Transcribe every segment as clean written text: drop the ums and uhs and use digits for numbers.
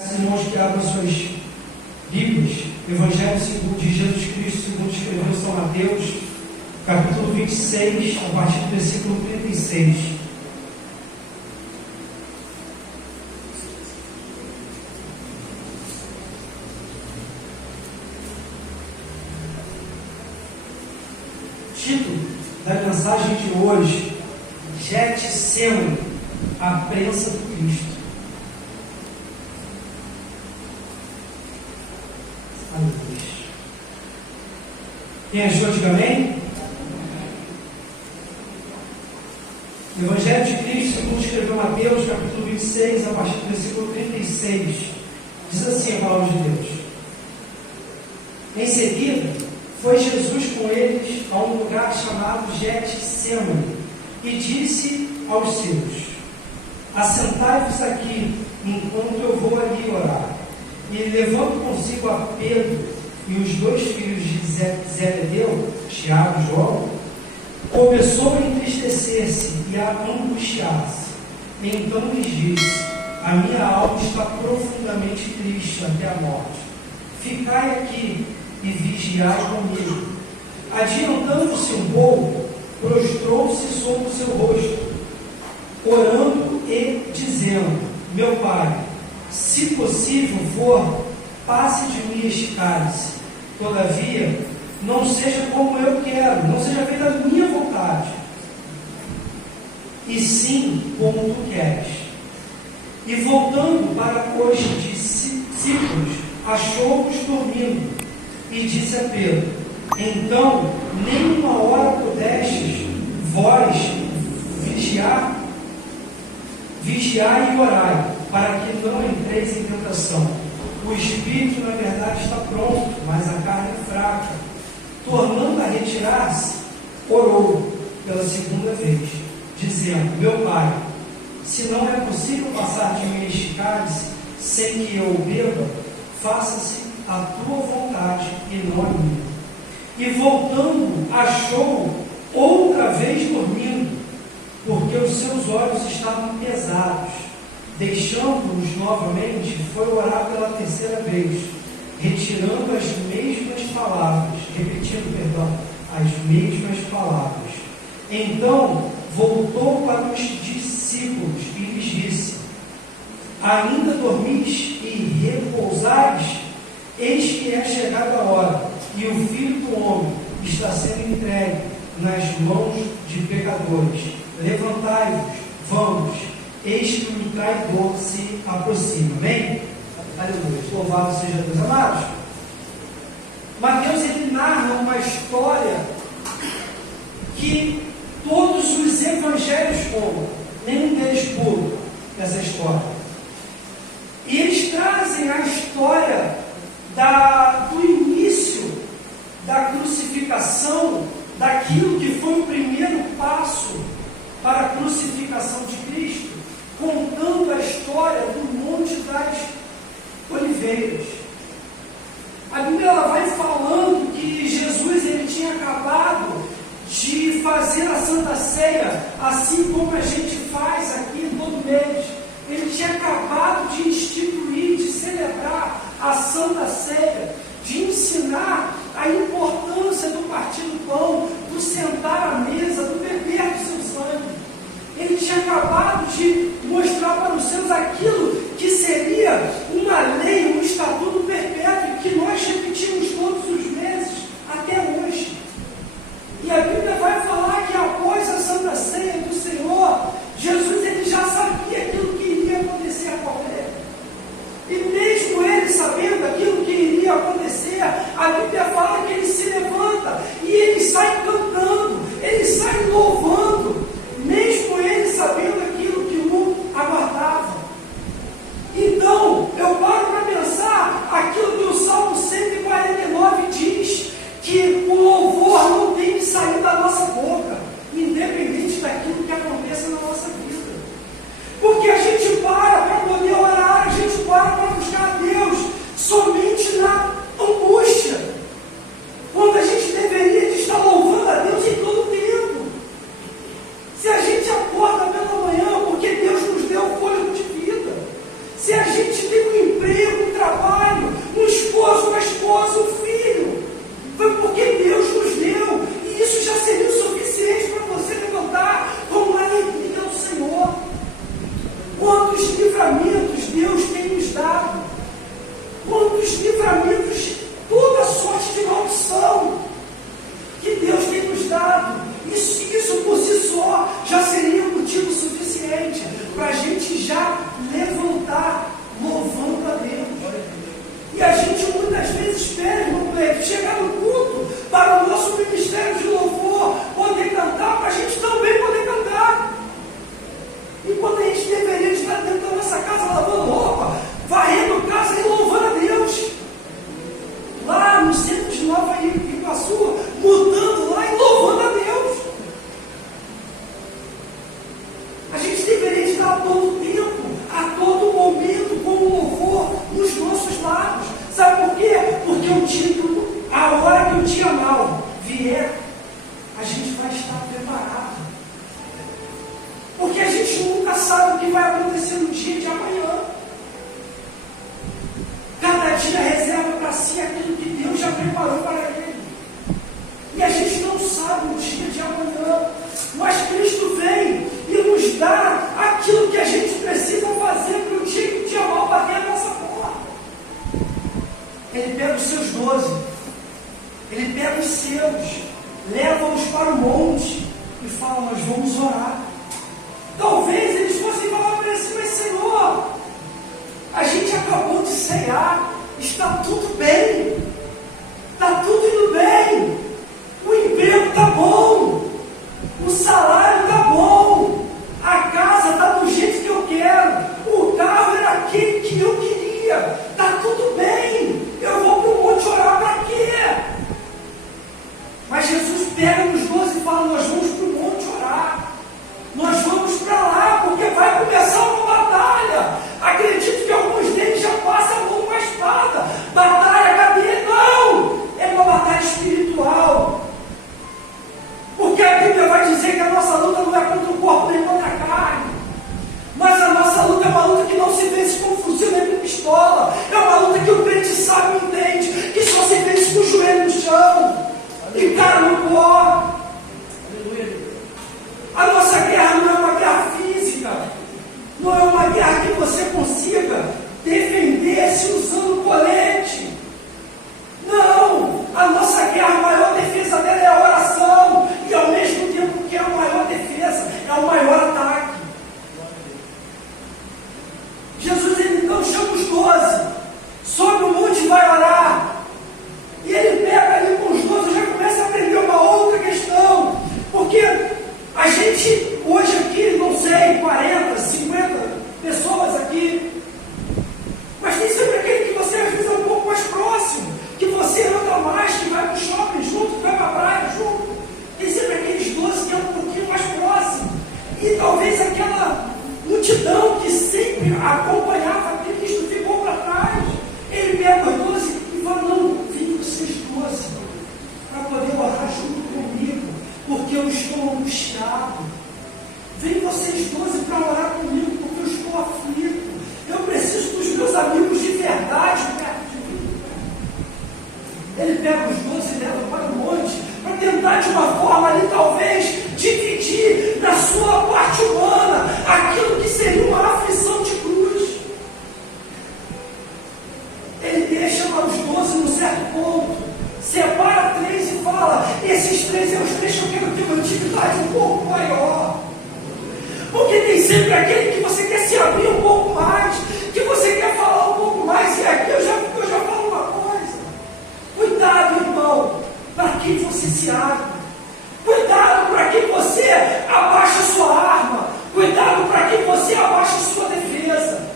Irmãos que abram suas Bíblias, Evangelho de Jesus Cristo, segundo escreveu São Mateus, capítulo 26, a partir do versículo 36. Título da mensagem de hoje: Getsemane, a prensa do Cristo. Quem achou, diga amém? O Evangelho de Cristo, segundo escreveu Mateus, capítulo 26, a partir do versículo 36, diz assim a palavra de Deus: Em seguida, foi Jesus com eles a um lugar chamado Getsemane e disse aos seus: Assentai-vos aqui, enquanto eu vou ali orar. E levando consigo a Pedro e os dois filhos de Zebedeu, Tiago e João, começou a entristecer-se e a angustiar-se. Então lhes disse: A minha alma está profundamente triste até a morte. Ficai aqui e vigiai comigo. Adiantando-se um pouco, prostrou-se sobre o seu rosto, orando e dizendo: Meu Pai, se possível for, passe de mim este cálice. Todavia, não seja como eu quero, não seja feita a minha vontade, e sim como tu queres. E voltando para os discípulos, achou-os dormindo, e disse a Pedro: Então, nem uma hora pudestes vós vigiai e orai, para que não entreis em tentação. O espírito, na verdade, está pronto, mas a carne é fraca. Tornando a retirar-se, orou pela segunda vez, dizendo: Meu Pai, se não é possível passar de mim este cálice sem que eu o beba, faça-se a tua vontade e não a minha. E voltando, achou outra vez dormindo, porque os seus olhos estavam pesados. Deixando-os novamente, foi orar pela terceira vez, repetindo, as mesmas palavras. Então, voltou para os discípulos e lhes disse: Ainda dormis e repousais? Eis que é chegada a hora, e o Filho do Homem está sendo entregue nas mãos de pecadores. Levantai-vos, vamos, eis que o traidor se aproxima. Amém? Aleluia. Louvado seja Deus. Amados, Mateus, ele narra uma história que todos os evangelhos contam, nenhum deles pula essa história. E eles trazem a história do início da crucificação, daquilo que foi o primeiro passo para a crucificação de Cristo, contando a história do Monte das Oliveiras. A Bíblia ela vai falando que Jesus ele tinha acabado de fazer a Santa Ceia, assim como a gente faz aqui todo mês. Ele tinha acabado de instituir, de celebrar a Santa Ceia, de ensinar a importância do partir do pão, do sentar à mesa, do beber do seu sangue. Ele tinha acabado de mostrar para os seus aquilo que seria uma lei, um estatuto perpétuo, que nós repetimos todos os meses, até hoje. E a Bíblia vai falar que após a Santa Ceia do Senhor, Jesus ele já sabia aquilo que iria acontecer com ele. E mesmo ele sabendo aquilo que iria acontecer, a Bíblia fala que ele se levanta e ele sai cantando, ele sai louvando, mesmo ele sabendo aquilo que o aguardava. Então, eu paro para pensar aquilo que o Salmo 149 diz, que o louvor não tem que sair da nossa boca, independente daquilo que aconteça na nossa vida. Porque a gente para poder orar, a gente para buscar a Deus somente na angústia, quando a gente deveria estar louvando a Deus sabe o que vai acontecer no dia de amanhã. Cada dia reserva para si aquilo que Deus já preparou para ele. E a gente não sabe o dia de amanhã. Mas Cristo vem e nos dá aquilo que a gente precisa fazer para o dia que o dia mal bater a nossa porta. Ele pega os seus 12, ele pega os seus, leva-os para o monte e fala: nós vamos orar. Talvez eles fossem falar para ele assim: mas Senhor, a gente acabou de ceiar, está tudo bem, está tudo indo bem, o emprego está bom, o salário está bom, a casa está do jeito que eu quero, o carro era aquele que eu queria, está tudo bem, eu vou para o monte orar para quê? Mas Jesus pega nos 12 e fala: nós vamos para o monte orar, nós vamos para lá, porque vai começar uma batalha. Acredito que alguns deles já passam a mão com a espada. Batalha, cadê? Não! É uma batalha espiritual. Porque a Bíblia vai dizer que a nossa luta não é contra o corpo nem contra a carne. Mas a nossa luta é uma luta que não se vence com fuzil nem com pistola. É uma luta que o crente sabe e entende, que só se vence com o joelho no chão e cara no pó. A nossa guerra não é uma guerra física, não é uma guerra que você consiga defender-se usando colete. Não, a nossa guerra, a maior defesa dela é a oração, e ao mesmo tempo que é a maior defesa, é o maior ataque. Jesus ele então chama os 12, sobe o monte e vai orar, e ele pega ali com os 12 e já começa a aprender uma outra questão, porque a gente, hoje aqui, não sei, 40, 50 pessoas aqui, mas tem sempre aquele que você às vezes é um pouco mais próximo, que você anda mais, que vai para o shopping junto, que vai para a praia junto. Tem sempre aqueles 12 que é um pouquinho mais próximo. E talvez aquela multidão que sempre acompanhava Cristo ficou para trás. Ele pega os 12 e fala: não, vem vocês 12 para poder orar junto comigo, porque eu estou angustiado. Vem vocês 12 para orar comigo, porque eu estou aflito. Eu preciso dos meus amigos de verdade perto de mim. Ele pega os 12 e leva para o monte, para tentar de uma forma ali, talvez, dividir na sua parte humana aquilo que seria uma aflição de cruz. Ele deixa para os 12 num certo ponto, separa 3 e fala: esses 3 é os 3 que eu quero ter uma intimidade um pouco maior. Porque tem sempre aquele que você quer se abrir um pouco mais, que você quer falar um pouco mais, e aqui eu já falo uma coisa. Cuidado, irmão, para quem você se abre. Cuidado para quem você abaixa sua arma. Cuidado para quem você abaixa sua defesa.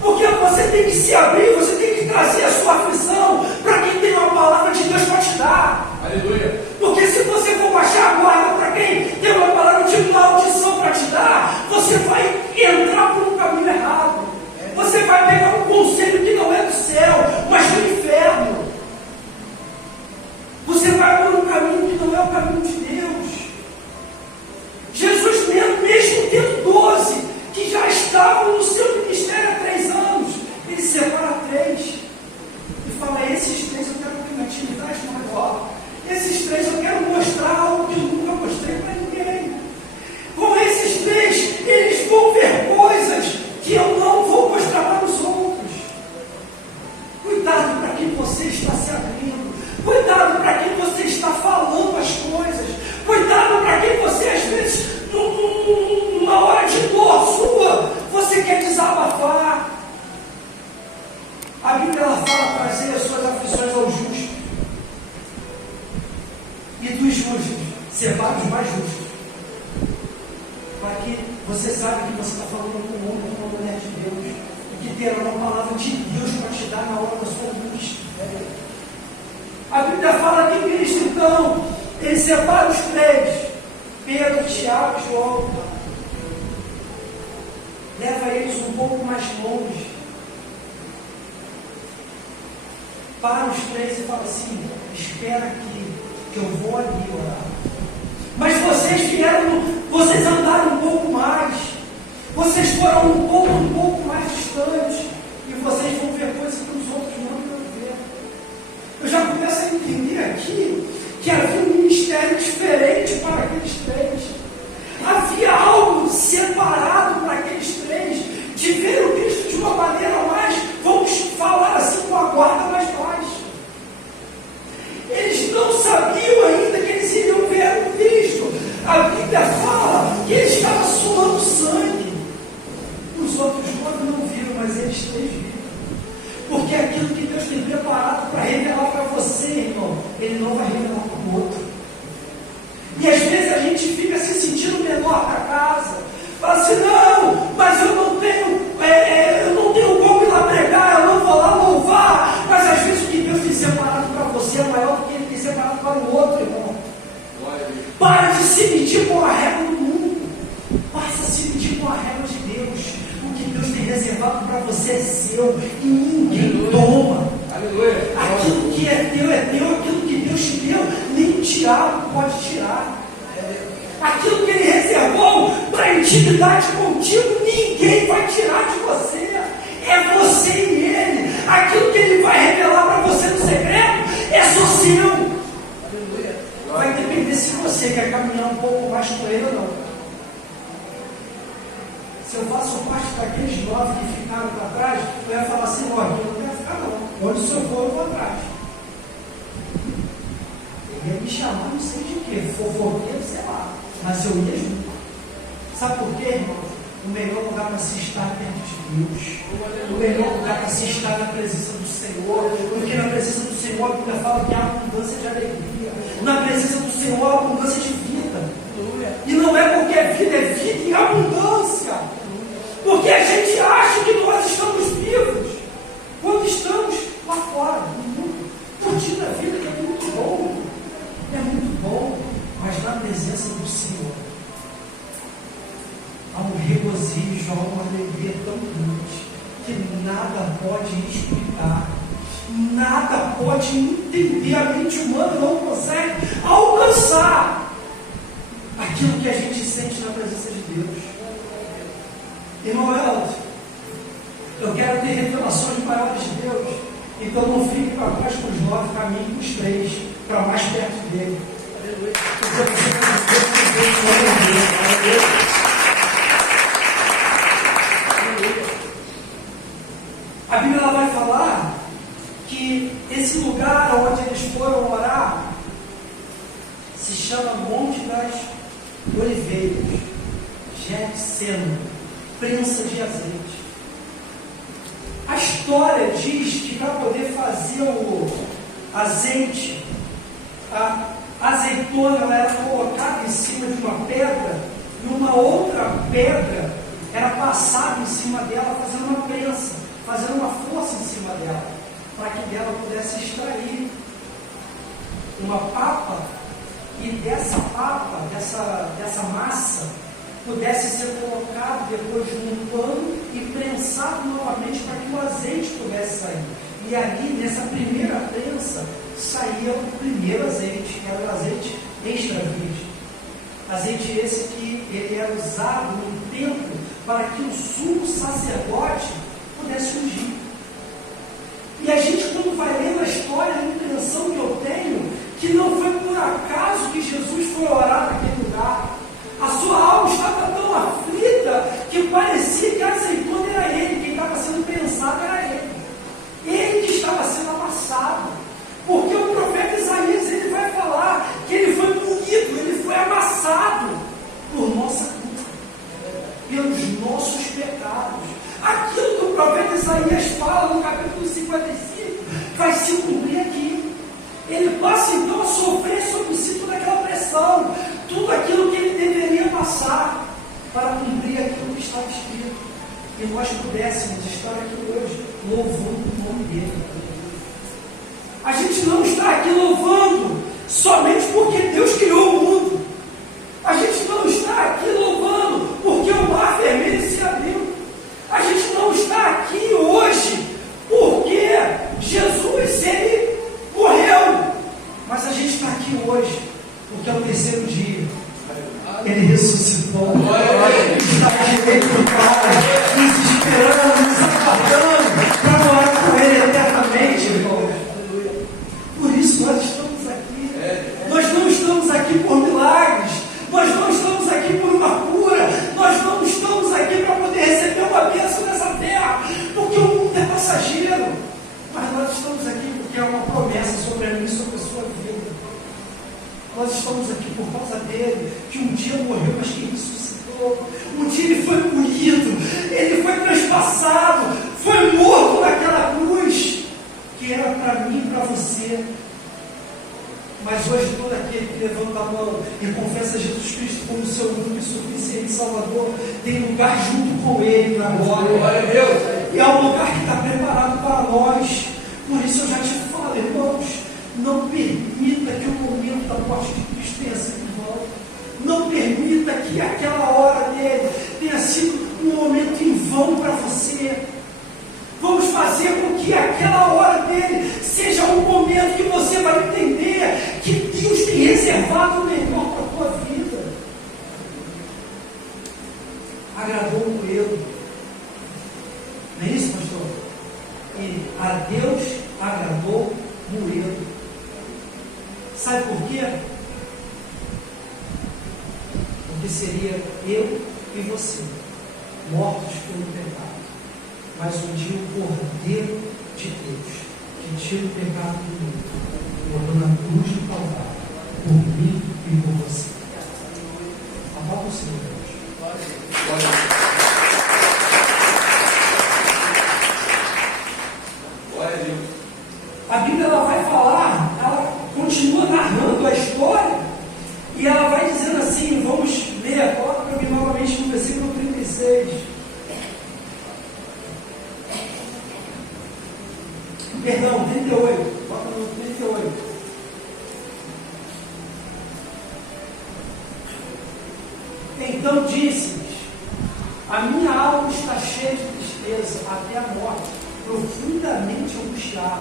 Porque você tem que se abrir, você tem que trazer a sua aflição para quem tem uma palavra de Deus para te dar. Aleluia. Porque se você for baixar a guarda para quem tem uma palavra de maldição para te dar, você vai entrar por um caminho errado. Você vai pegar um conselho que não é do céu, mas do inferno. Você vai por um caminho que não é o caminho de Deus. Jesus mesmo tendo 12, que já estavam no seu ministério há 3 anos, ele separa 3 e fala: esses 3 eu quero ter uma intimidade maior. Esses 3 eu quero mostrar algo que eu nunca mostrei para ninguém. Com esses 3, eles vão ver coisas que eu não vou mostrar para os outros. Cuidado para quem você está se abrindo. Cuidado para quem você está falando as coisas. Cuidado para quem você, às vezes, numa hora de dor sua, você quer desabafar. A Bíblia ela fala: trazer as suas aflições ao justo, e dos justos, separa os mais justos. Para que você saiba que você está falando com um homem, com uma mulher de Deus, e que terá uma palavra de Deus para te dar na hora da sua angústia. A Bíblia fala que Cristo, então, ele separa os 3, Pedro, Tiago e João, leva eles um pouco mais longe, para os 3 e fala assim: espera aqui, que eu vou ali orar. Mas vocês andaram um pouco mais, Vocês foram um pouco mais distantes e vocês vão ver coisas que os outros não vão ver. Eu já começo a entender aqui que havia um ministério diferente para aqueles três. Havia algo separado para aqueles três, de ver o Cristo de uma maneira mais, vamos falar assim, com a guarda mais baixa. Eles não sabiam ainda que eles iriam ver o Cristo. A Bíblia fala que eles estavam suando sangue. Os outros não viram, mas eles três viram. Porque aquilo que Deus tem preparado para revelar para você, irmão, Ele não vai revelar para o outro. E às vezes a gente fica se sentindo menor da casa. Fala assim, não, mas eu não tenho como ir lá pregar, eu não vou lá louvar. Mas às vezes o que Deus tem separado para você é maior do que Ele tem separado para o outro, irmão. Para de se medir com a régua do mundo. Passa a se medir com a régua de Deus. O que Deus tem reservado para você é seu e ninguém toma. Aquilo que é teu, aquilo que Deus te deu, nem o diabo pode tirar. Aquilo que Ele reservou para intimidade contigo, ninguém vai tirar de você. É você e Ele. Aquilo que Ele vai revelar para você no segredo é só seu. Vai depender se você quer caminhar um pouco mais com Ele ou não. Se eu faço parte daqueles 9 que ficaram para trás, eu ia falar assim, olha, eu não quero ficar não. Onde o senhor for, eu vou atrás. Ele ia me chamar, não sei de quê, fofoqueiro, sei lá. Mas eu ia junto. Sabe por quê, irmão? O melhor lugar para se estar perto de Deus. O melhor lugar para se estar na presença do Senhor. Porque na presença do Senhor a Bíblia fala que há abundância de alegria. Na presença do Senhor há abundância de vida. E não é qualquer vida, é vida em abundância. Porque a gente acha que nós estamos vivos quando estamos lá fora, no mundo, curtindo a vida, que é muito bom. É muito bom. Mas na presença do Senhor há um regozijo, há uma alegria tão grande que nada pode explicar, nada pode entender, a mente humana não consegue alcançar aquilo que a gente sente na presença de Deus. Irmão Elton, eu quero ter revelações maiores de Deus, então não fique para trás com os 9, caminhe com os 3, para mais perto dele. A Bíblia vai falar que esse lugar onde eles foram orar se chama Monte das Oliveiras, Getsêmani, prensa de azeite. A história diz que para poder fazer o azeite, a azeitona ela era colocada em cima de uma pedra e uma outra pedra era passada em cima dela, fazendo uma prensa, fazendo uma força em cima dela, para que dela pudesse extrair uma papa, e dessa papa, dessa massa, pudesse ser colocado depois num pano e prensado novamente para que o azeite pudesse sair. E ali, nessa primeira prensa, saía o primeiro azeite, que era o azeite extra virgem. Azeite esse que ele era usado no templo para que o sumo sacerdote pudesse ungir. E a gente, quando vai lendo a história, a impressão que eu tenho, que não foi por acaso que Jesus foi orar naquele lugar. A sua alma estava tão aflita que parecia que a azeitona era ele, quem estava sendo prensado era ele. Ele que estava sendo amassado. Porque o profeta Isaías ele vai falar que ele foi moído, ele foi amassado por nossa culpa, pelos nossos pecados. Aquilo que o profeta Isaías fala no capítulo 55 vai se cumprir aqui. Ele passa então a sofrer sobre si toda aquela pressão, tudo aquilo que ele deveria passar para cumprir aquilo que estava escrito. E nós pudéssemos estar aqui hoje louvando o nome dele. A gente não está aqui louvando somente porque Deus criou o mundo. A gente não está aqui louvando porque o mar vermelho se abriu. A gente não está aqui hoje porque Jesus, ele morreu. Mas a gente está aqui hoje porque é o terceiro dia. Ele ressuscitou. Ele está aqui Ele por trás, nos esperando, nos aguardando, para morar com Ele eternamente, irmãos. Por isso nós estamos aqui. Nós não estamos aqui por milagres, nós não estamos aqui por uma cura, nós não estamos aqui para poder receber uma bênção nessa terra, porque o mundo é passageiro, mas nós estamos aqui porque há uma promessa sobre a mim e sobre a sua vida. Nós estamos aqui por causa dele, que um dia morreu, mas que ressuscitou. Um dia ele foi moído, ele foi transpassado, foi morto naquela cruz, que era para mim e para você. Mas hoje todo aquele que levanta a mão e confessa Jesus Cristo como seu único e suficiente Salvador, tem lugar junto com Ele na glória. Glória a Deus. E é um lugar que está preparado para nós. Por isso eu já te falo, irmãos, não permita que o momento da morte de Cristo tenha sido em vão. Não permita que aquela hora dele tenha sido um momento em vão para você. Vamos fazer com que aquela hora dele seja um momento que você vai entender que Deus tem reservado o melhor para a tua vida. Agradou o moedo. Não é isso, pastor? E a Deus agradou o moedo. Sabe por quê? Porque seria eu e você, mortos pelo pecado. Mas um dia o Cordeiro de Deus, que tira o pecado do mundo, morreu na cruz do Calvário, por mim e por você. Aplauda o Senhor, Deus. Glória a Deus. A Bíblia ela vai falar, ela continua narrando a história, e ela vai dizendo assim, vamos ler, coloca para mim novamente no versículo 36. Perdão, 38. Bota no 38. Então disse-lhes: a minha alma está cheia de tristeza até a morte, profundamente angustiada.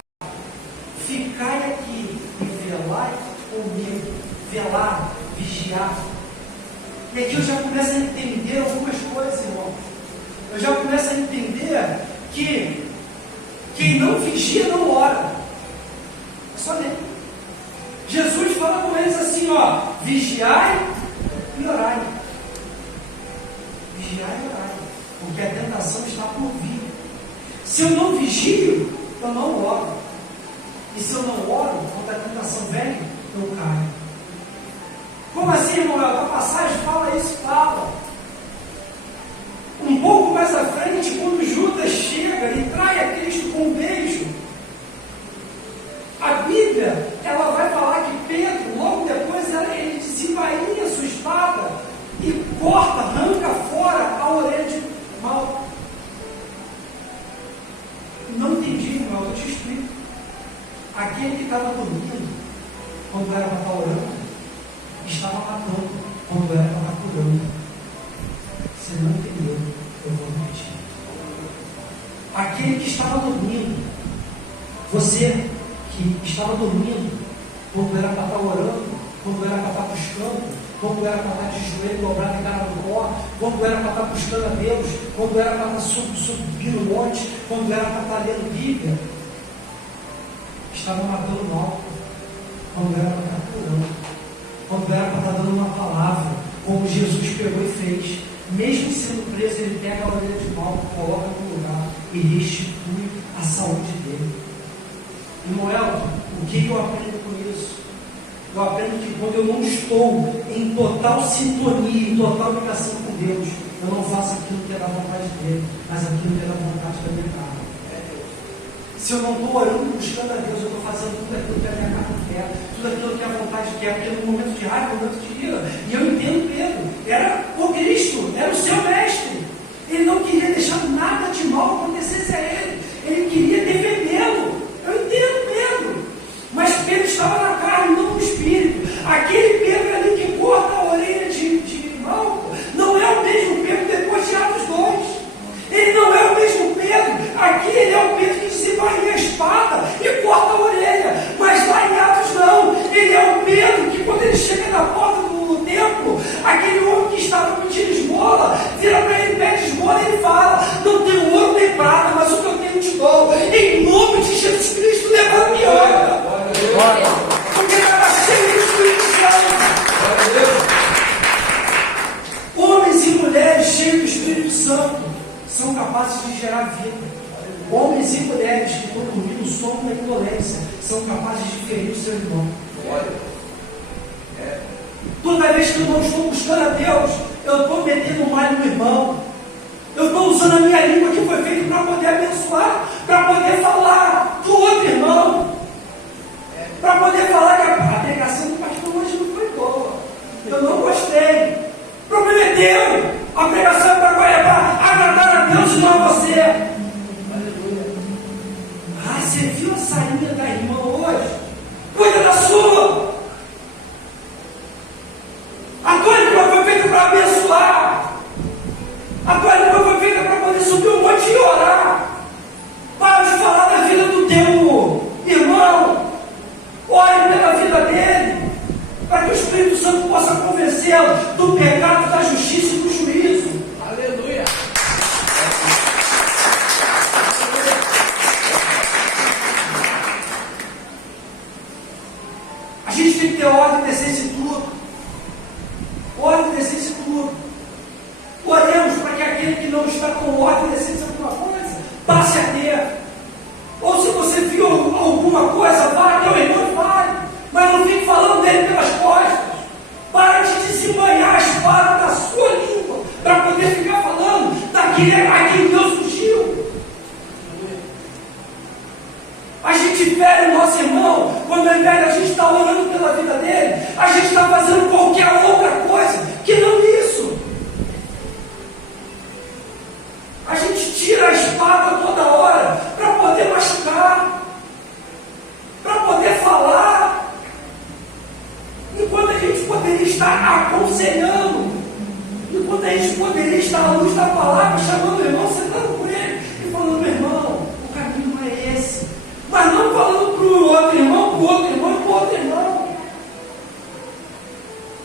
Ficai aqui e velai comigo. Velar, vigiar. E aqui eu já começo a entender algumas coisas, irmão. Eu já começo a entender que quem não vigia não ora. É só ler. Jesus fala com eles assim, ó, vigiai e orai. Vigiai e orai. Porque a tentação está por vir. Se eu não vigio, eu não oro. E se eu não oro, quando a tentação vem, eu caio. Como assim, irmão? A passagem fala isso, fala. Um pouco mais à frente, quando Judas chega e trai a Cristo com um beijo, a Bíblia ela vai falar que Pedro, logo depois, ele desembainha a sua espada e corta, arranca fora a orelha de Malco. Não entendi, irmão, eu te explico. Aquele que estava dormindo, quando era para estar orando, estava matando, quando era para estar curando. Você não entendeu, eu vou repetir. Aquele que estava dormindo, você que estava dormindo, quando era para estar orando, quando era para estar buscando, quando era para estar de joelho dobrado e cara no pó, quando era para estar buscando a Deus, quando era para estar subindo o monte, quando era para estar lendo Bíblia, estava matando o mal, quando era para estar curando, quando era para estar dando uma palavra, como Jesus pegou e fez. Mesmo sendo preso, ele pega a orelha de mal, coloca no lugar e restitui a saúde dele. Irmão Elton, o que eu aprendo com isso? Eu aprendo que quando eu não estou em total sintonia, em total ligação com Deus, eu não faço aquilo que é da vontade dele, mas aquilo que é da vontade da minha carne. Se eu não estou orando, buscando a Deus, eu estou fazendo tudo aquilo que a minha carne quer, tudo aquilo que a vontade quer, porque no momento de raiva, no momento de ira, e eu entendo Pedro, era o Cristo, era o seu mestre. Ele não queria deixar nada de mal acontecesse a ele queria defendê-lo. Eu entendo Pedro, mas Pedro estava na carne, não no espírito. Aquele Pedro ali que corta a orelha de Malco, não é o mesmo Pedro depois de Atos 2. Ele não é o mesmo Pedro. Aqui ele é o Pedro que desembainha a espada e corta a orelha. Mas lá em Atos não. Ele é o Pedro que quando ele chega na porta do templo, benevolência, são capazes de ferir o seu irmão. Toda vez que eu não estou buscando a Deus, eu estou metendo mal no irmão. Eu estou usando a minha língua que foi feita para poder abençoar, para poder falar do outro irmão, para poder falar que a pregação do pastor hoje não foi boa. Eu não gostei. O problema é teu. A pregação é para agradar a Deus e não a você. Ah, você viu a sainha da irmã hoje? Cuida da sua. A tua língua foi feita para abençoar. A tua língua foi feita para poder subir um monte e orar. Para de falar da vida do teu irmão. Ore pela vida dele, para que o Espírito Santo possa convencê-lo do pecado, da justiça e do juízo. Aleluia! A gente tem que ter ordem, decência e tudo. Ordem, decência e tudo. Oremos para que aquele que não está com ordem, decência em alguma coisa, passe a ter. Ou se você viu alguma coisa, vá, teu irmão vai. Mas não fique falando dele pelas costas. Para de desembanhar a espada da sua língua, para poder ficar falando daquele a quem Deus fugiu. A gente fere o nosso irmão, quando ao invés de a gente estar orando pela vida dele, a gente está fazendo qualquer outra coisa que não isso. A gente tira a espada toda hora para poder machucar, para poder falar, enquanto a gente poderia estar aconselhando, enquanto a gente poderia estar à luz da palavra, chamando o irmão, sentando com ele e falando: meu irmão, o caminho não é esse. Mas não falando para o outro irmão, para o outro irmão e para o outro irmão.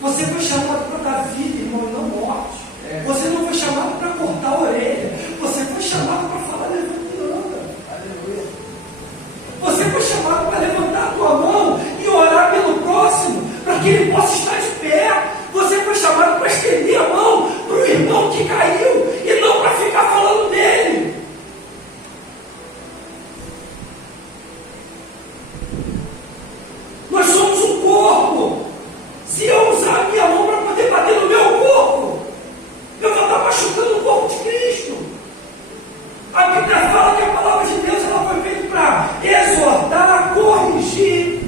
Você foi chamado para dar vida, irmão, e não morte. Você não foi chamado para cortar a orelha. Você foi chamado para falar levantando. Aleluia. Você foi chamado para levantar a tua mão e orar pelo próximo, para que ele possa estar de pé. Você foi chamado para estender a mão para o irmão que caiu e não para ficar falando dele. Nós somos um corpo. Se eu usar a minha mão para poder bater no meu corpo, eu vou estar machucando o corpo de Cristo. A Bíblia fala que a palavra de Deus ela foi feita para exortar, corrigir.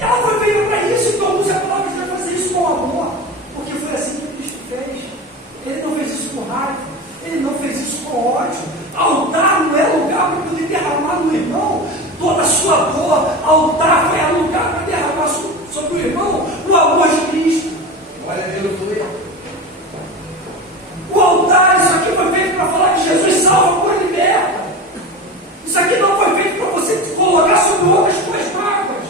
Ela foi feita para isso, então use a palavra de Deus para fazer isso com amor. Porque foi assim que Cristo fez. Ele não fez isso com raiva, ele não fez isso com ódio. Altar não é lugar para poder derramar no irmão toda a sua dor. Altar é lugar para derramar sobre o irmão o amor de Cristo. Olha, aleluia. O altar, isso aqui foi feito para falar que Jesus salva, cura e liberta. Isso aqui não foi feito para você colocar sobre outras suas mágoas.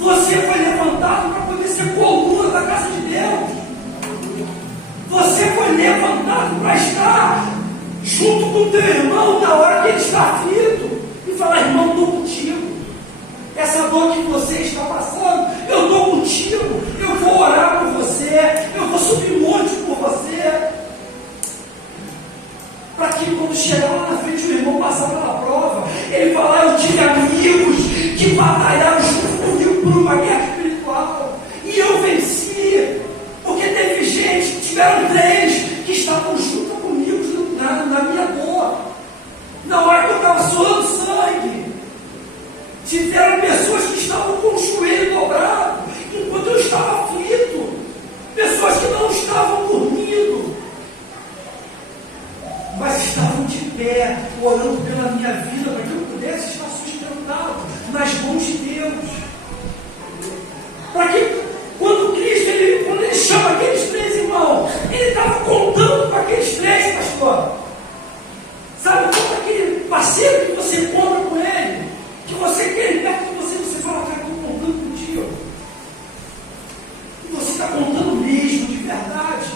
Você foi levantado para poder ser coluna da casa de Deus. Você foi levantado para estar junto com o teu irmão na hora que ele está aflito e falar: irmão, estou contigo. Essa dor que você está passando, eu estou contigo. Eu vou orar por você, eu vou subir um monte por você, para que quando chegar lá na frente o irmão passar pela prova, ele falar: eu tive amigos que batalharam junto comigo por uma guerra espiritual e eu venci, porque teve gente, tiveram 3 que estavam junto comigo na minha dor, na hora que eu estava suando sangue. Tiveram pessoas que estavam com o joelho dobrado enquanto eu estava aflito, pessoas que não estavam dormindo, mas estavam de pé, orando pela minha vida, para que eu pudesse estar sustentado nas mãos de Deus. Para que, quando Cristo, quando ele chama aqueles 3 irmãos, ele estava contando para aqueles 3, pastor. Sabe como aquele parceiro que você compra com ele, que você quer ele perto de você, você fala: cara, estou contando contigo. E você está contando mesmo, de verdade.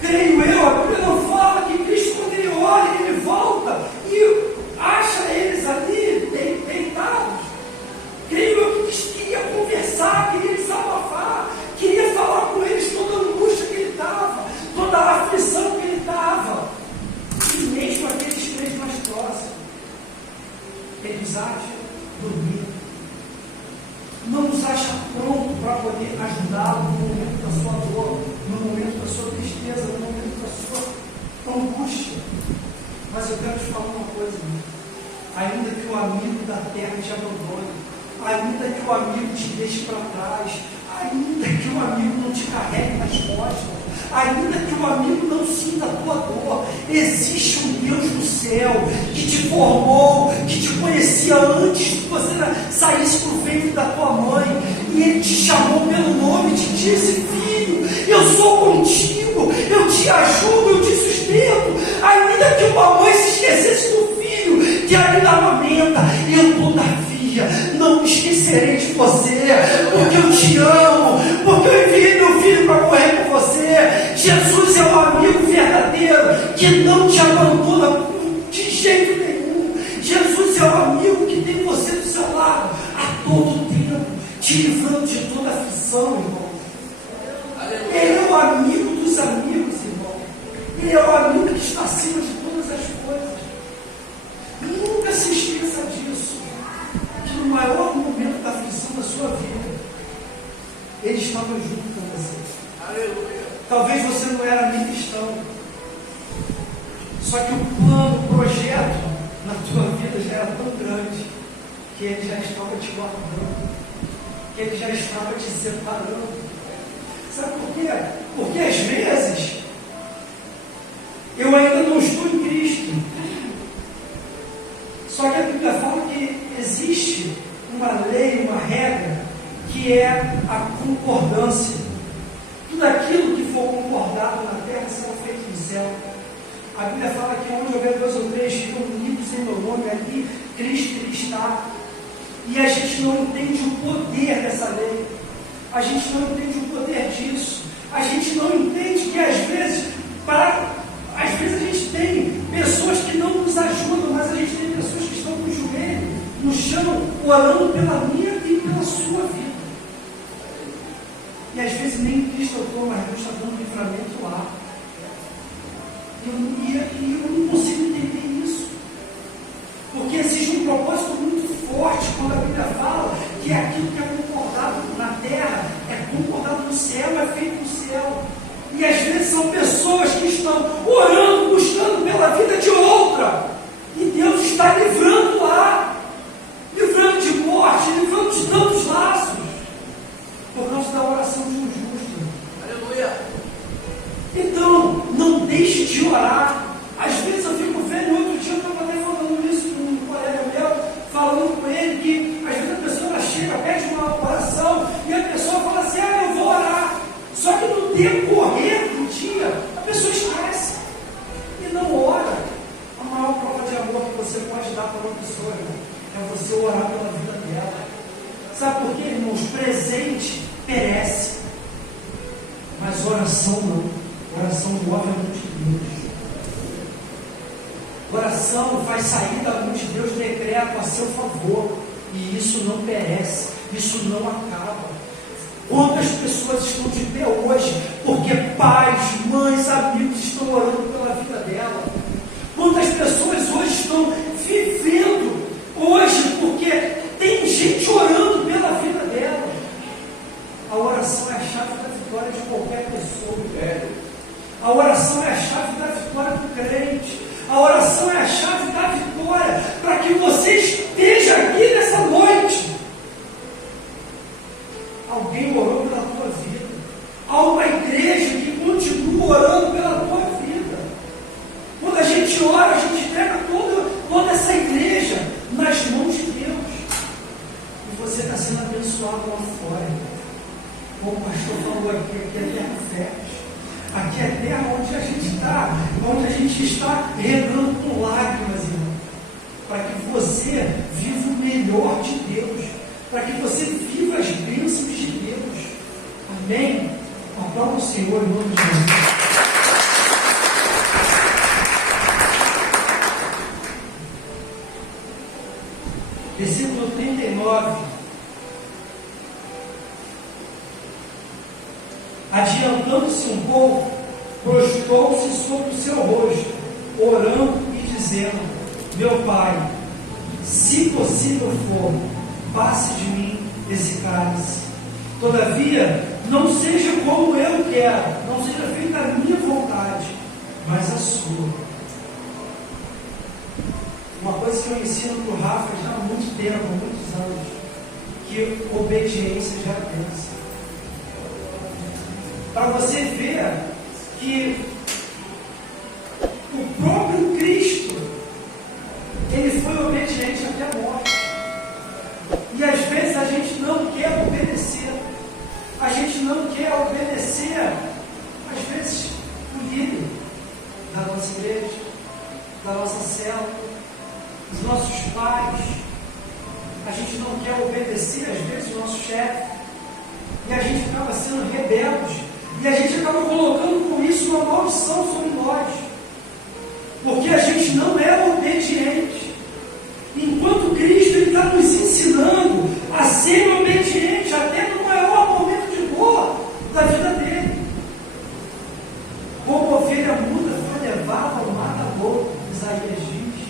Creio eu, a Bíblia não fala que Cristo, quando ele olha, ele volta e acha eles ali deitados. Creio eu que queria conversar, queria desabafar, queria falar com eles toda a angústia que ele estava, toda a aflição que ele estava. E mesmo aqueles 3 mais próximos, ele o amigo da terra te abandone, ainda que o amigo te deixe para trás, ainda que o amigo não te carregue nas costas, ainda que o amigo não sinta a tua dor, existe um Deus do céu que te formou, que te conhecia antes que você saísse para o ventre da tua mãe, e Ele te chamou pelo nome e te disse: filho, eu sou contigo, eu te ajudo, eu te sustento. Ainda que uma mãe se esquecesse do filho que ainda amamenta, eu todavia não me esquecerei de você, porque eu te amo, porque eu enviei meu filho para morrer por você. Jesus é um amigo verdadeiro que não te abandona de jeito nenhum. Jesus é um amigo que tem você do seu lado a todo tempo, te livrando de toda aflição, irmão. Ele é o amigo dos amigos, irmão. Ele é o amigo que está acima de todas as coisas. Nunca se esqueça disso, que no maior momento da aflição da sua vida, Ele estava junto com você. Aleluia. Talvez você não era nem cristão, só que o plano, o projeto na tua vida já era tão grande que Ele já estava te guardando, que Ele já estava te separando. Sabe por quê? Porque às vezes eu ainda não estou em Cristo, só que a Bíblia fala que existe uma lei, uma regra, que é a concordância. Tudo aquilo que for concordado na terra será feito no céu. A Bíblia fala que onde houver 2 ou 3 reunidos em meu nome, ali Cristo está. E a gente não entende o poder dessa lei. A gente não entende o poder disso. A gente não entende que às vezes a gente tem pessoas que não nos ajudam, mas a gente tem pessoas que estão com o joelho no chão, orando pela minha e pela sua vida. E às vezes nem Cristo eu estou, mas Deus está dando livramento lá. E eu não consigo entender isso. Porque existe um propósito muito forte quando a Bíblia fala que aquilo que é concordado na terra é concordado no céu, é feito no céu. E às vezes são pessoas que estão orando, buscando pela vida de outra. E Deus está livrando lá, livrando de morte, livrando de tantos laços, por causa da oração de um justo. Aleluia. Então, não deixe de orar. Às vezes eu fico vendo, outro dia eu estava até falando isso com um colega meu, falando com ele que às vezes a pessoa ela chega, pede uma oração e a pessoa fala assim: eu vou orar. Só que no decorrer do dia, a pessoa esquece e não ora. A maior prova de amor que você pode dar para uma pessoa, irmão, é você orar pela vida dela. Sabe por quê, irmãos? Presente perece, mas oração não. Oração move a mão de Deus. Oração faz sair da mão de Deus decreto a seu favor, e isso não perece, isso não acaba. Quantas pessoas estão de pé hoje porque pais, mães, amigos estão orando pela vida dela? Quantas pessoas hoje estão vivendo hoje porque tem gente orando pela vida dela? A oração é a chave da vitória de qualquer pessoa, velho. A oração é a chave da vitória do crente. A oração é a chave da vitória para que você esteja aqui nessa noite. Alguém orou pela tua vida. Há uma igreja que continua orando pela tua vida. Quando a gente ora, a gente entrega toda essa igreja nas mãos de Deus. E você está sendo abençoado lá fora. Como o pastor falou aqui é terra fértil. Aqui é terra onde a gente está regando com lágrimas, irmão. Para que você viva o melhor de Deus. Para que você viva as bênçãos de Deus. Amém? Aplauda o Senhor em nome de Jesus. Versículo 39. Adiantando-se um pouco, prostrou-se sobre o seu rosto, orando e dizendo: meu Pai, se possível for, passe de mim esse cálice. Todavia, não seja como eu quero, não seja feita a minha vontade, mas a sua. Uma coisa que eu ensino para o Rafa já há muito tempo, há muitos anos, que obediência já pensa. Para você ver que o próprio Cristo, ele foi obediente até a morte. E às vezes a gente não quer obedecer. A gente não quer obedecer, às vezes, o líder da nossa igreja, da nossa célula, dos nossos pais. A gente não quer obedecer, às vezes, o nosso chefe. E a gente acaba sendo rebelde. E a gente acaba colocando com isso uma maldição sobre nós. Porque a gente não é obediente. Enquanto Cristo está nos ensinando a ser obediente até no maior momento de dor da vida dele. Como ovelha muda foi levada ao matadouro, Isaías diz.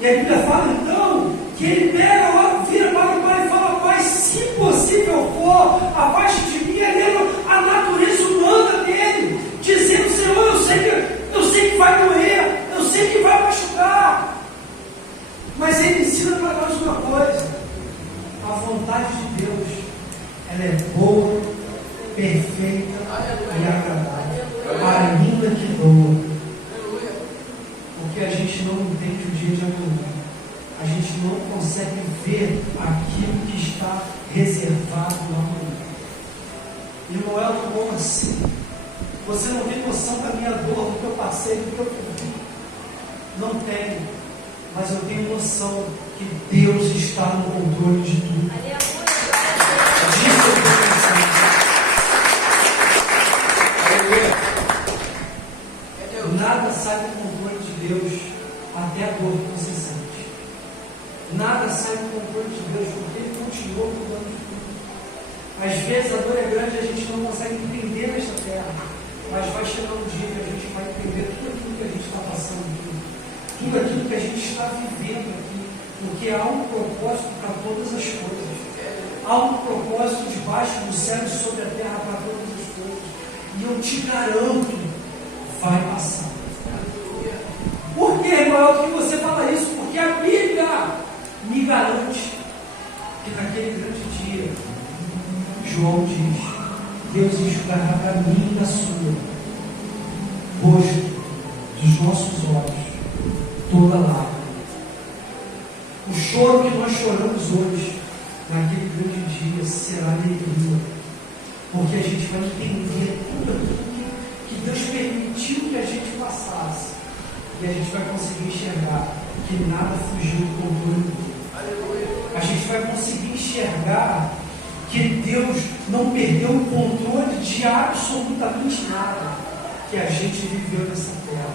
E a Bíblia fala então que ele pega, vira para o Pai e fala: Pai, se possível for, afaste de mim a natureza humana dele, dizendo: Senhor, eu sei que vai doer, eu sei que vai machucar, mas ele ensina para nós uma coisa: a vontade de Deus, ela é boa, perfeita e agradável, ainda que doa. Porque a gente não entende o dia de amanhã, a gente não consegue ver aquilo que está reservado no amanhã. Irmão Elton, como assim? Você não tem noção da minha dor, do que eu passei, do que eu vivi. Não tenho, mas eu tenho noção que Deus está no controle de tudo. Disso eu tenho noção. Nada sai do controle de Deus, até a dor que você sente. Nada sai do controle de Deus, porque Ele continua cuidando de tudo. Às vezes a dor é grande e a gente não consegue entender nesta terra, mas vai chegar um dia que a gente vai entender tudo aquilo que a gente está passando aqui, tudo aquilo que a gente está vivendo aqui, porque há um propósito para todas as coisas. Há um propósito debaixo do céu e sobre a terra para todas as coisas. E eu te garanto, vai passar. Por que, irmão, que você fala isso? Porque a Bíblia me garante que naquele grande dia, João diz: Deus enxugará para mim e da sua rosto, dos nossos olhos, toda lágrima. O choro que nós choramos hoje, naquele grande dia, será alegria, porque a gente vai entender tudo aquilo que Deus permitiu que a gente passasse, e a gente vai conseguir enxergar que nada fugiu do controle dele. A gente vai conseguir enxergar que Deus não perdeu o controle de absolutamente nada que a gente viveu nessa terra.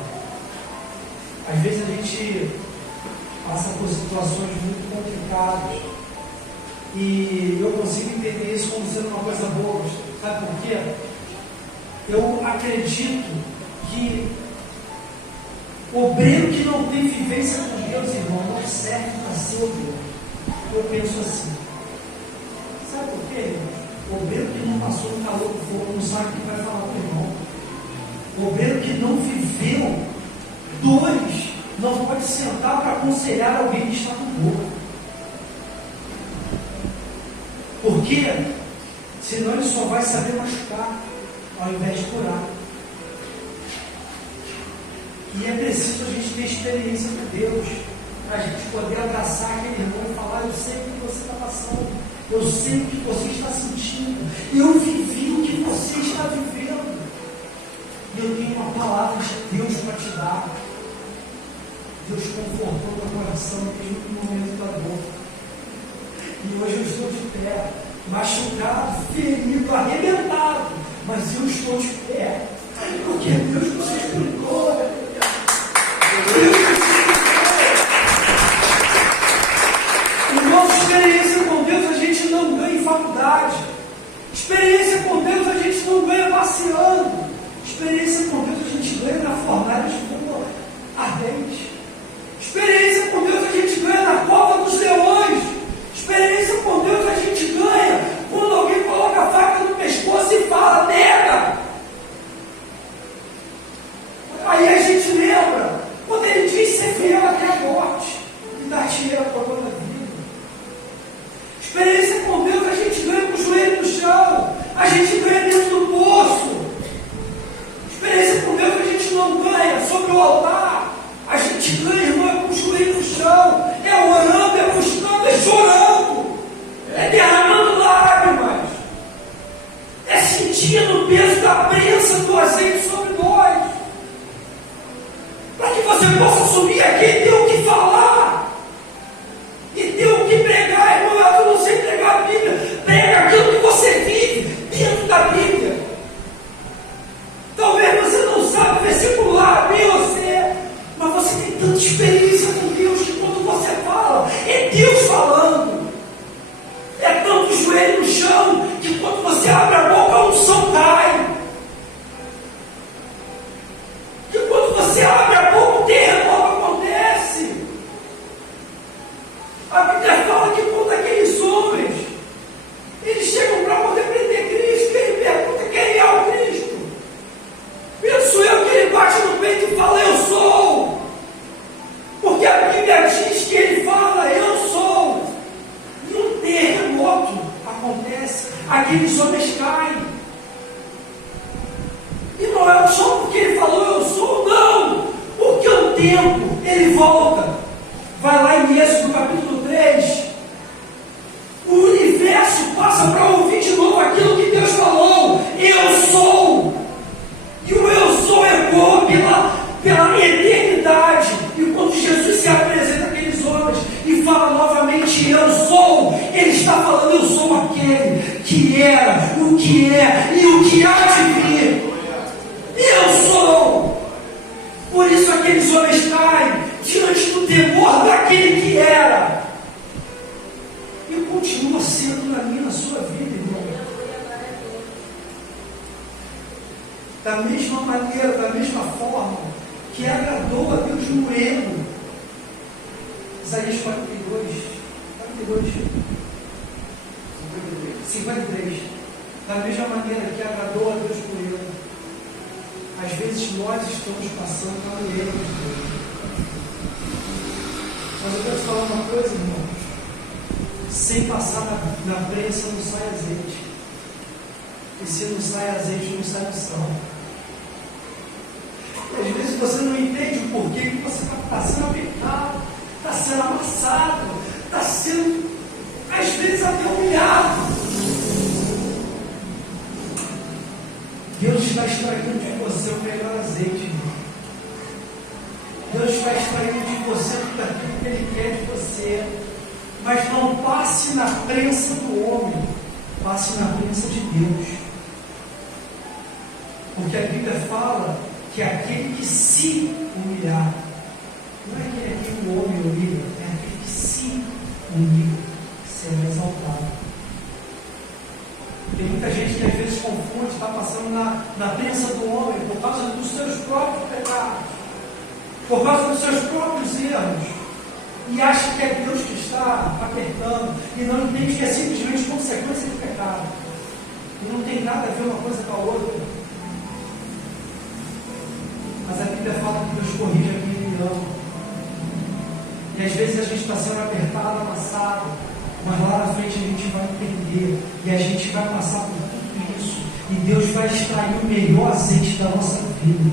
Às vezes a gente passa por situações muito complicadas e eu consigo entender isso como sendo uma coisa boa. Sabe por quê? Eu acredito que obreiro que não tem vivência com Deus, irmão, não serve para ser obreiro. Eu penso assim. Sabe por quê? O obreiro que não passou no calor do fogo não sabe o que vai falar para o irmão. O obreiro que não viveu dores não pode sentar para aconselhar alguém que está com dor. Por quê? Senão ele só vai saber machucar ao invés de curar. E é preciso a gente ter experiência com Deus, para a gente poder abraçar aquele irmão e falar: eu sei o que você está passando, eu sei o que você está sentindo, eu vivi o que você está vivendo, e eu tenho uma palavra de Deus para te dar. Deus confortou meu coração mesmo no momento da dor, e hoje eu estou de pé, machucado, ferido, arrebentado, mas eu estou de pé, porque Deus nos explicou. E nossa experiência com Deus a gente não ganha em faculdade. Experiência com Deus a gente não ganha passeando. Experiência com Deus a gente ganha na fornalha de fogo ardente. Experiência com Deus a gente ganha na cova dos leões. Experiência com Deus a gente ganha quando alguém coloca a faca no pescoço e fala: nega. Aí a gente lembra quando ele diz: sentindo o peso da prensa do azeite sobre nós, para que você possa subir aqui e ter o que falar, e ter o que pregar. Irmão, eu não sei pregar a Bíblia. Prega aquilo que você vive dentro da Bíblia. Talvez você não sabe versículo lá, abrir você, mas você tem tanta experiência com Deus que quando você fala, é Deus falando. É tanto joelho no chão que quando você abre a boca, a unção cai. Que quando você abre a boca, o terremoto acontece. A Bíblia fala que quando aqueles homens, eles chegam para poder prender Cristo, ele pergunta quem é o Cristo. Penso eu que ele bate no peito e fala, eu sou. Porque a Bíblia diz que ele fala, eu sou. E um terremoto acontece, aqueles homens caem. E não é só porque ele falou eu sou, não. Porque o tempo, ele volta. Vai lá em Êxodo capítulo 3. O universo passa para ouvir de novo aquilo que Deus falou. Eu sou. E o eu sou ecoa pela eternidade. E quando Jesus se apresenta àqueles homens e fala novamente eu sou, ele está falando eu sou aquele que era, o que é e o que há de vir. Eu sou. Por isso aqueles homens caem diante do temor daquele que era. E continua sendo na minha, na sua vida, irmão. Da mesma maneira, da mesma forma que agradou a Deus no erro. Isaías 53. Da mesma maneira que agradou a Deus no erro. Às vezes nós estamos passando pelo erro de Deus. Mas eu quero te falar uma coisa, irmão. Sem passar na prensa não sai azeite. E se não sai azeite, não sai unção. Às vezes você não entende o porquê que você está sendo apertado, está sendo amassado, está sendo, às vezes, até humilhado. Deus está extraindo de você o melhor azeite, irmão. Deus está extraindo de você tudo aquilo que Ele quer de você. Mas não passe na prensa do homem, passe na prensa de Deus. Porque a Bíblia fala que aquele que se humilhar, não é aquele a quem o homem humilha, é aquele que se humilha, será exaltado. Tem muita gente que às vezes confunde, está passando na prensa do homem por causa dos seus próprios pecados, por causa dos seus próprios erros, e acha que é Deus que está apertando, e não entende que é simplesmente consequência do pecado, e não tem nada a ver uma coisa com a outra. Mas a Bíblia fala que Deus corrige a quem Ele ama. E às vezes a gente está sendo apertado, amassado, mas lá na frente a gente vai entender, e a gente vai passar por tudo isso, e Deus vai extrair o melhor azeite da nossa vida.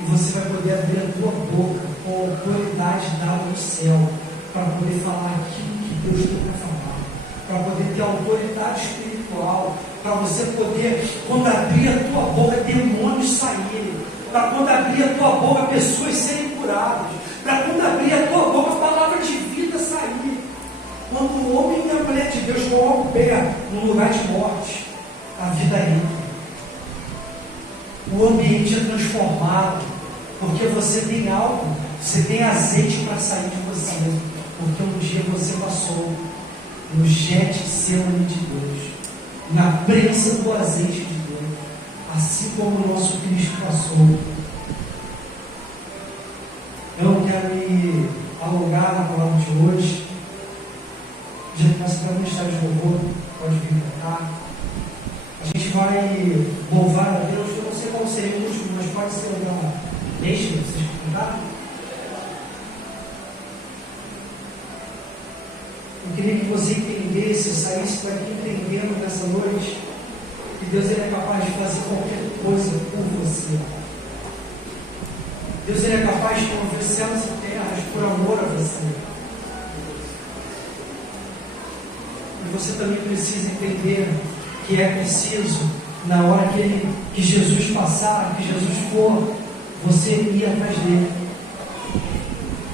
E você vai poder abrir a tua boca com a autoridade dada no céu, para poder falar aquilo que Deus tem para falar, para poder ter autoridade espiritual, para você poder, quando abrir a tua boca, demônios saírem, para quando abrir a tua boca, pessoas serem curadas, para quando abrir a tua boca, palavras de vida sair. Quando o homem e a mulher de Deus colocam o pé no lugar de morte, a vida entra. O ambiente é transformado, porque você tem algo, você tem azeite para sair de você, porque um dia você passou no jet sêmen de Deus, na prensa do azeite de Deus, assim como o nosso Cristo passou. Eu não quero me alongar na palavra de hoje. Já peço para mim estar de louvor, pode vir para cá. A gente vai louvar a Deus. Eu não sei qual seria o último, mas pode ser uma. Deixa vocês cantar. Eu queria que você entendesse, saísse daqui entendendo nessa noite que Deus ele é capaz de fazer qualquer coisa por você. Deus ele é capaz de mover céus e terras por amor a você. E você também precisa entender que que é preciso, na hora que Jesus passar, que Jesus for, você ir atrás dele.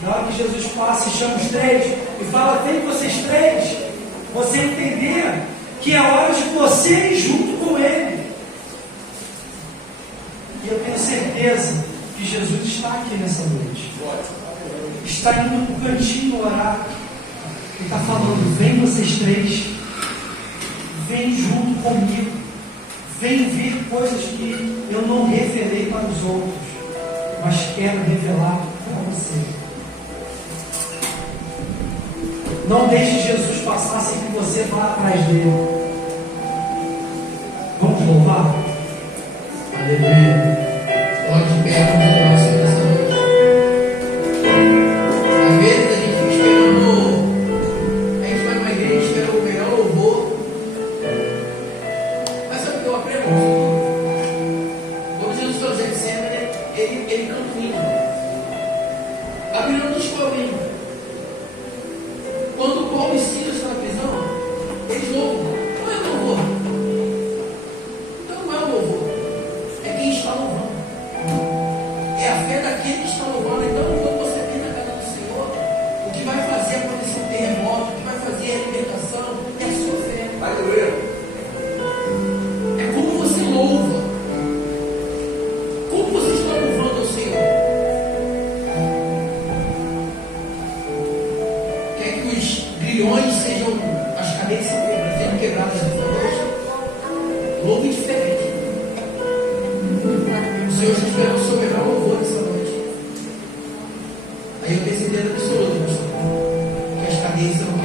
Na hora que Jesus passa e chama os três e fala, vem vocês três, você entender que é hora de você ir junto com ele. E eu tenho certeza que Jesus está aqui nessa noite. Está indo para o cantinho orar. Ele está falando, vem vocês três, vem junto comigo, vem ver coisas que eu não revelei para os outros, mas quero revelar para você. Não deixe Jesus passar sem que você vá atrás dele. Vamos louvar? Aleluia. Coloque de pé, vamos adorar o Senhor nessa noite. Às vezes a gente fica esperando, a gente vai numa igreja, espera o melhor louvor. Mas sabe o que eu aprendo? Quando Jesus está no Getsemane, ele canta um hino. A Bíblia não diz qual é o hino. Quando Paulo e Silas estão na prisão, eles louvam. Não é louvor. Então não é louvor. É quem está louvando. É a fé daquele que está louvando. Então, quando você vem na casa do Senhor, o que vai fazer acontecer um terremoto, o que vai fazer a libertação, é a sua fé. Aleluia. É como você louva. Como você está louvando ao Senhor. Quer que os grilhões sejam, as cadeias sejam quebradas nessa noite? Louve diferente. O Senhor está esperando o seu melhor louvor nessa noite. Aí eu tenho certeza absoluta, pastor, que as cadeias serão